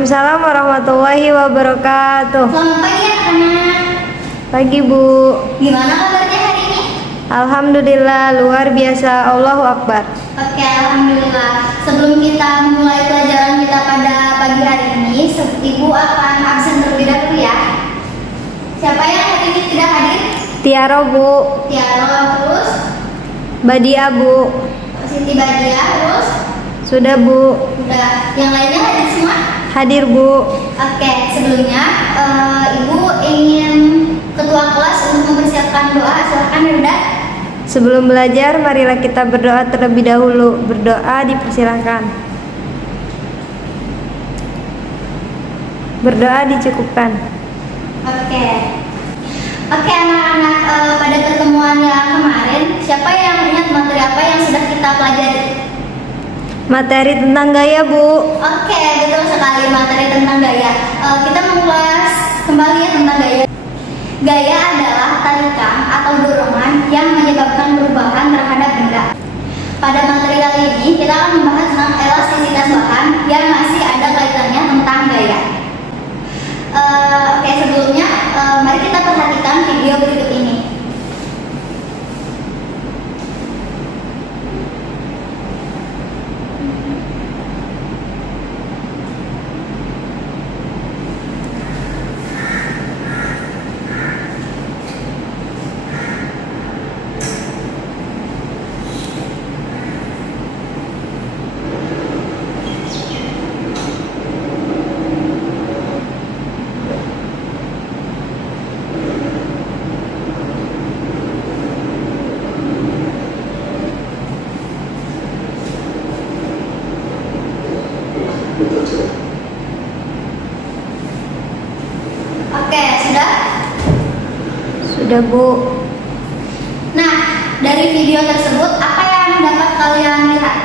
Waalaikumsalam warahmatullahi wabarakatuh. Selamat pagi anak-anak. Pagi Bu. Gimana kabarnya hari ini? Alhamdulillah luar biasa. Allahu Akbar. Oke, alhamdulillah. Sebelum kita memulai pelajaran kita pada pagi hari ini, Ibu akan absen terlebih dahulu ya. Siapa yang hari ini tidak hadir? Tiara Bu. Tiara, terus Badia Bu. Siti Badia, terus Sudah Bu. udah. Yang lainnya hadir semua? Hadir Bu. Oke, sebelumnya Ibu ingin ketua kelas untuk mempersiapkan doa. Silakan Yuda. Sebelum belajar, marilah kita berdoa terlebih dahulu. Berdoa dipersilakan. Berdoa dicukupkan. Oke. Oke anak-anak, pada pertemuan yang kemarin, siapa yang ingat materi apa yang sudah kita pelajari? Materi tentang gaya Bu. Oke, betul sekali, materi tentang gaya. Kita mengulas kembali ya tentang gaya. Gaya adalah tarikan atau dorongan yang menyebabkan perubahan terhadap benda. Pada materi kali ini, kita akan membahas tentang elastisitas bahan yang masih ada kaitannya tentang gaya. Oke, sebelumnya mari kita perhatikan video berikut ini. Oke, sudah? Sudah Bu. Nah, dari video tersebut apa yang dapat kalian lihat?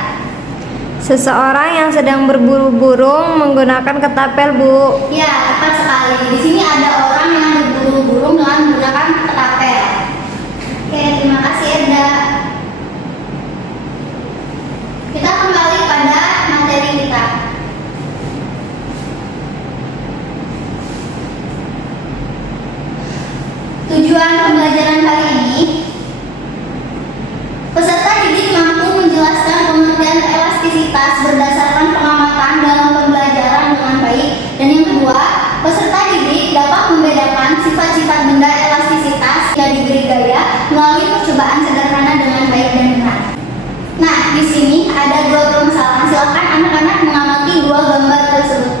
Seseorang yang sedang berburu burung menggunakan ketapel Bu. Ya, tepat sekali. Di sini ada orang yang berburu burung dengan menggunakan ketapel. Oke, terima kasih Eda. Kita kembali pada materi kita. Tujuan pembelajaran kali ini, peserta didik mampu menjelaskan pengertian elastisitas berdasarkan pengamatan dalam pembelajaran dengan baik. Dan yang kedua, peserta didik dapat membedakan sifat-sifat benda elastisitas yang diberi gaya melalui percobaan sederhana dengan baik dan benar. Nah, di sini ada dua permasalahan. Silakan anak-anak mengamati dua gambar tersebut.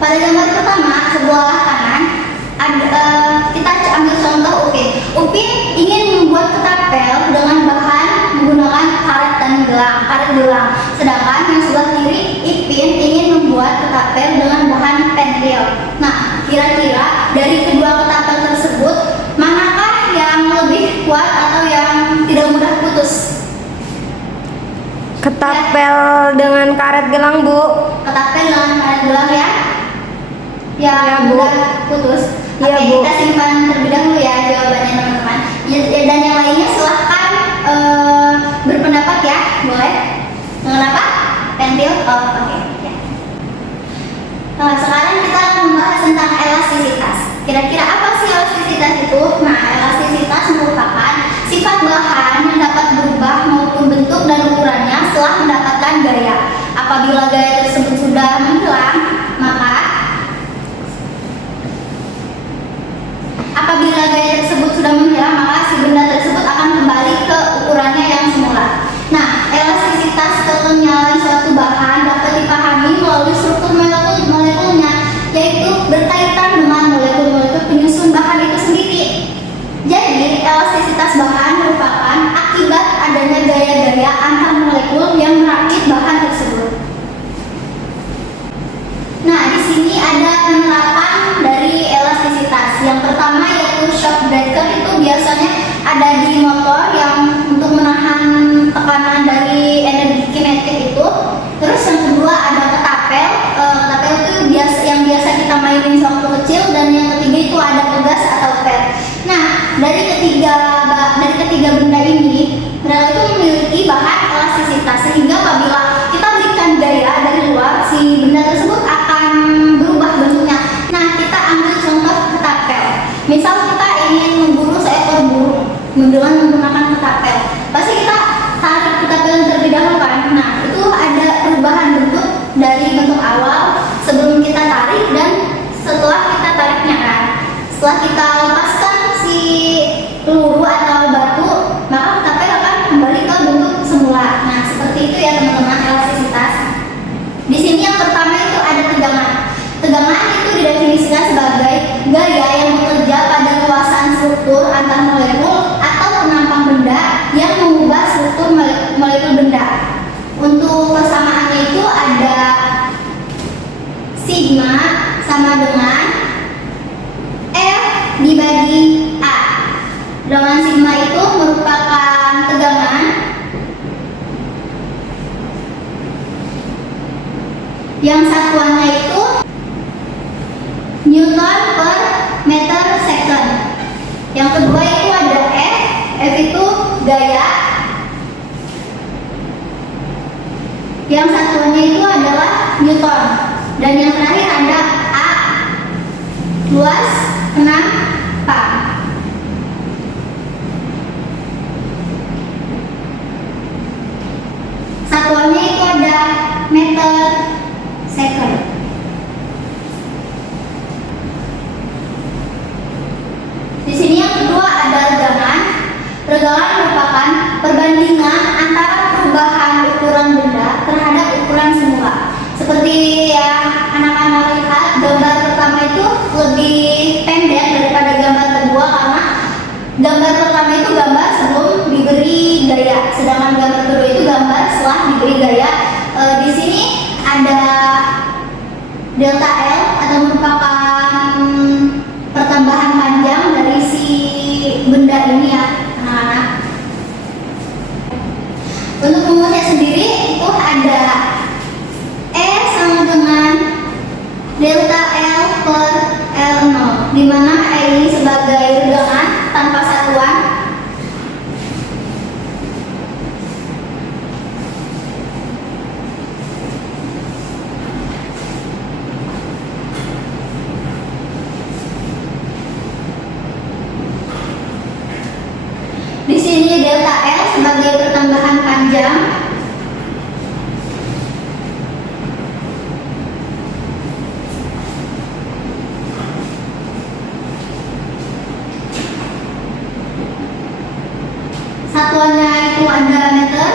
Pada gambar pertama, sebelah kanan, kita ambil contoh Upin. Upin ingin membuat ketapel dengan bahan menggunakan karet dan karet gelang. Sedangkan yang sebelah kiri, Ipin ingin membuat ketapel dengan bahan pentil. Nah, kira-kira dari kedua ketapel tersebut, manakah yang lebih kuat atau yang tidak mudah putus? Ketapel dengan karet gelang Bu. Ketapel dengan karet gelang ya? Ya, Bu. Mudah putus. Iya, Oke, Bu. kita simpan terlebih dahulu ya jawabannya teman-teman. Dan yang lainnya silahkan berpendapat ya, boleh? Dengan apa? Pentil? Oh, oke. Ya. Sekarang kita akan membahas tentang elastisitas. Kira-kira apa sih elastisitas itu? Nah, elastisitas merupakan sifat bahan yang dapat berubah maupun bentuk dan ukurannya setelah mendapatkan gaya. Apabila gaya tersebut sudah menghilang, maka si benda tersebut akan kembali ke ukurannya yang semula. Nah, elastisitas kekenyalan suatu bahan dapat dipahami melalui struktur molekulnya, yaitu berkaitan dengan molekul-molekul penyusun bahan itu sendiri. Jadi, elastisitas bahan merupakan akibat adanya gaya-gaya antar molekul yang merakit bahan tersebut. Nah, di sini ada penerapan dari elastisitas. Yang pertama yaitu shock breaker, itu biasanya ada di motor yang untuk menahan tekanan dari energi kinetik itu. Terus yang kedua ada ketapel. Ketapel itu yang biasa kita mainin sewaktu kecil. Dan yang ketiga itu ada pegas atau pet. Nah, dari ketiga benda ini, mereka itu memiliki bahan elastisitas sehingga apabila kita berikan gaya dari luar, si didefinisikan sebagai gaya yang bekerja pada luasan struktur antar molekul atau penampang benda yang mengubah struktur molekul benda. Untuk persamaannya itu ada sigma sama dengan F dibagi A. Dengan sigma itu merupakan tegangan yang satuannya itu Newton per meter second. Yang kedua itu ada F itu gaya. Yang satuannya itu adalah Newton. Dan yang terakhir ada A, luas penampang. Satuannya itu ada meter second. Di sini yang kedua ada regangan. Regangan merupakan perbandingan antara perubahan ukuran benda terhadap ukuran semula. Seperti yang anak-anak lihat, gambar pertama itu lebih pendek daripada gambar kedua karena gambar pertama itu gambar sebelum diberi gaya, sedangkan gambar kedua itu gambar setelah diberi gaya. Di sini ada delta L atau merupakan pertambahan panjang dari si benda ini ya anak-anak. Untuk rumusnya sendiri itu ada E sama dengan delta L per L0, di mana E ini sebagai regangan tanpa satuan. Di sini delta L sebagai pertambahan panjang. Satuannya itu ada meter.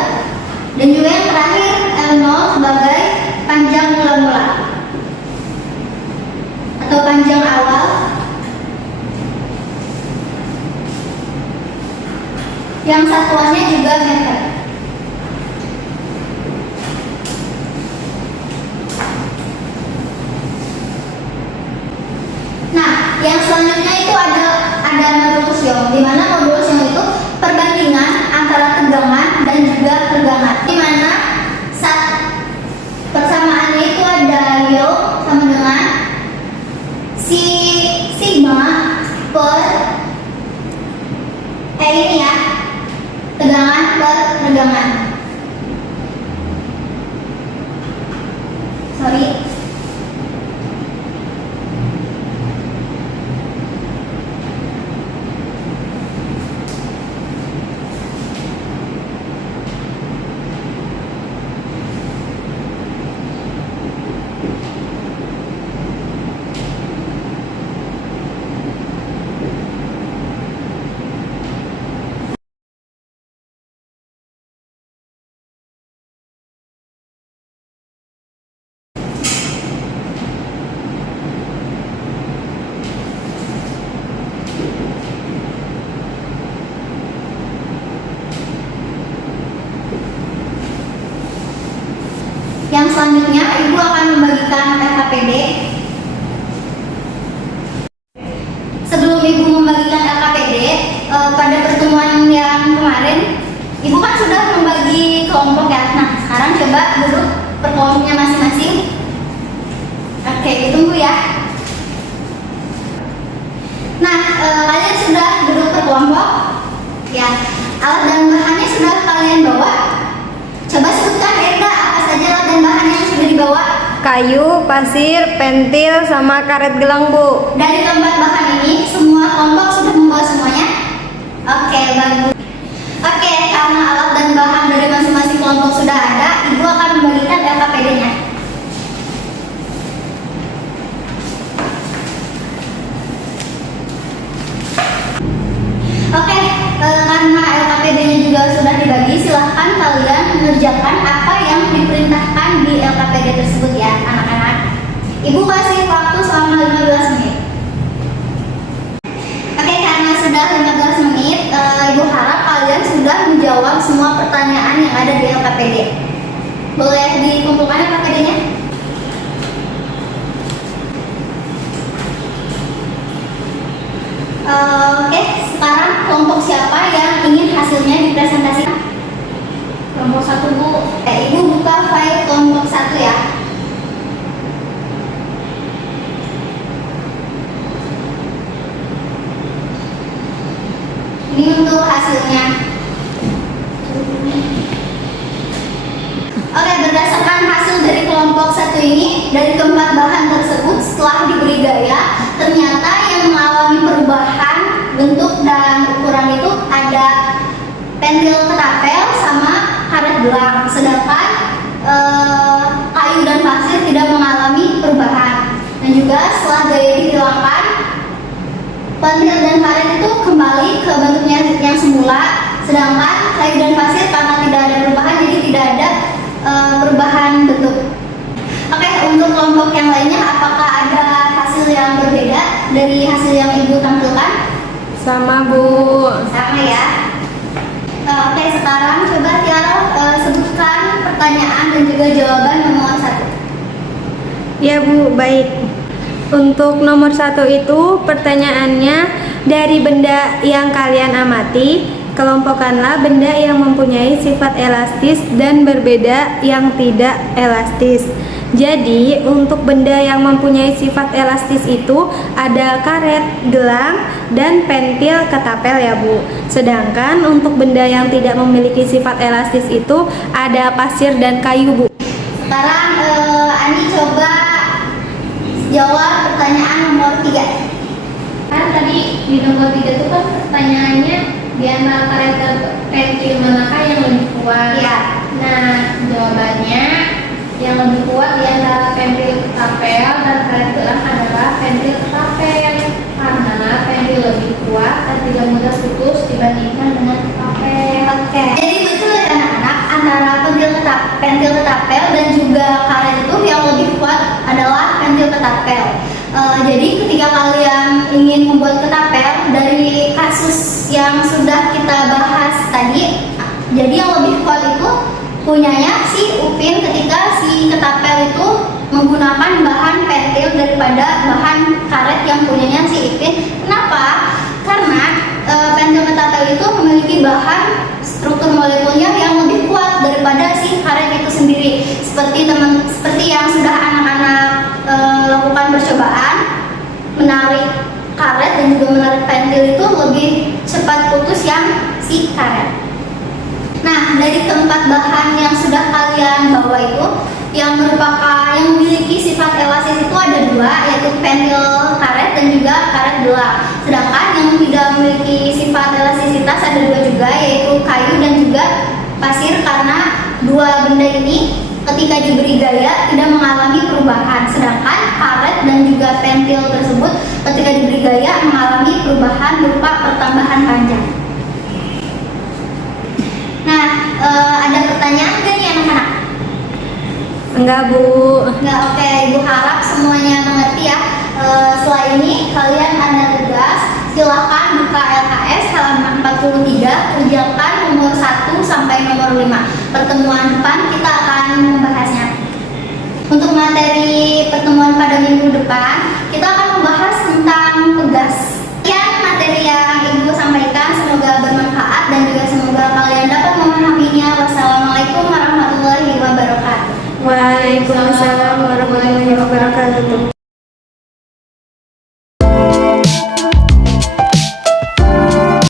Dan juga yang terakhir L0 sebagai panjang mula-mula atau panjang awal. Yang satuannya juga meter. Nah, yang selanjutnya itu ada modulus Young, di mana modulus Young itu perbandingan antara tegangan dan juga tegangan, di mana persamaannya itu ada Young sama dengan si sigma per ini ya, tegangan per tegangan. Sorry. Yang selanjutnya Ibu akan membagikan LKPD. Sebelum Ibu membagikan LKPD, pada pertemuan yang kemarin Ibu kan sudah membagi kelompok ya. Nah, sekarang coba duduk per kelompoknya masing-masing. Oke, ditunggu ya. Nah, kalian sudah duduk per kelompok ya. Alat dan bahannya sudah kalian bawa. Coba sebutkan Enda apa saja alat dan bahan yang sudah dibawa. Kayu, pasir, pentil, sama karet gelang, Bu. Dari keempat bahan ini, semua kelompok sudah membawa semuanya? Oke, bagus. Oke, karena alat dan bahan dari masing-masing kelompok sudah ada, Ibu akan membagikan LKPD-nya. Oke, karena LKPD-nya juga sudah dibagi, silahkan kalian mengerjakan apa yang diperintahkan di LKPD tersebut ya, anak-anak. Ibu kasih waktu selama 15 menit. Oke, sekarang kelompok siapa yang ingin hasilnya dipresentasikan? Kelompok 1, Bu. Ibu buka file kelompok 1 ya. Ini untuk hasilnya. Oke, berdasarkan hasil dari kelompok 1 ini, dari keempat bahan tersebut setelah diberi gaya, ternyata yang mengalami perubahan bentuk dan ukuran itu ada pentil ketapel sama karet gelang, sedangkan kayu dan pasir tidak mengalami perubahan. Dan juga setelah gaya dihilangkan, pentil dan karet itu kembali ke bentuknya yang semula, sedangkan kayu dan pasir karena tidak ada perubahan jadi tidak ada perubahan bentuk. Oke, untuk kelompok yang lainnya apakah ada hasil yang berbeda dari hasil yang Ibu tampilkan? Sama, Bu. Sama ya. Oke, sekarang coba Tiara sebutkan pertanyaan dan juga jawaban nomor 1. Ya, Bu, baik. Untuk nomor 1 itu pertanyaannya, dari benda yang kalian amati, kelompokkanlah benda yang mempunyai sifat elastis dan berbeda yang tidak elastis. Jadi, untuk benda yang mempunyai sifat elastis itu ada karet, gelang, dan pentil ketapel ya, Bu. Sedangkan untuk benda yang tidak memiliki sifat elastis itu ada pasir dan kayu, Bu. Sekarang Ani coba jawab pertanyaan nomor 3. Kan tadi di nomor 3 itu kan pertanyaannya di antara karet dan pentil manakah yang lebih kuat? Ya. Nah, jawabannya yang lebih kuat di antara pentil ketapel dan karet gelang adalah pentil ketapel, karena pentil lebih kuat dan tidak mudah putus dibandingkan dengan ketapel. Oke. Jadi betul ya anak-anak, antara pentil ketapel dan juga karet itu yang lebih kuat adalah pentil ketapel. Jadi ketika kalian ingin membuat ketapel dari kasus yang sudah kita bahas tadi, jadi yang lebih kuat itu punyanya si Upin ketika si ketapel itu menggunakan bahan pentil daripada bahan karet yang punyanya si Upin. Kenapa? Karena pentil ketapel itu memiliki bahan struktur molekulnya yang lebih kuat daripada si karet itu sendiri. Seperti yang sudah anak-anak lakukan percobaan, menarik karet dan juga menarik pentil itu lebih cepat putus yang si karet. Nah, dari keempat bahan yang sudah kalian bawa itu, yang memiliki sifat elastis itu ada 2, yaitu pentil karet dan juga karet gelang. Sedangkan yang tidak memiliki sifat elastisitas ada 2 juga, yaitu kayu dan juga pasir, karena 2 benda ini ketika diberi gaya tidak mengalami perubahan. Sedangkan karet dan juga pentil tersebut ketika diberi gaya mengalami perubahan berupa pertambahan panjang. Nah, ada pertanyaan nggak nih anak-anak? Enggak, Bu. Enggak, oke. Ibu harap semuanya mengerti ya. Setelah ini kalian ada tugas, silakan buka LKS halaman 43, kerjakan nomor 1 sampai nomor 5. Pertemuan depan kita akan membahasnya. Untuk materi pertemuan pada minggu depan, kita akan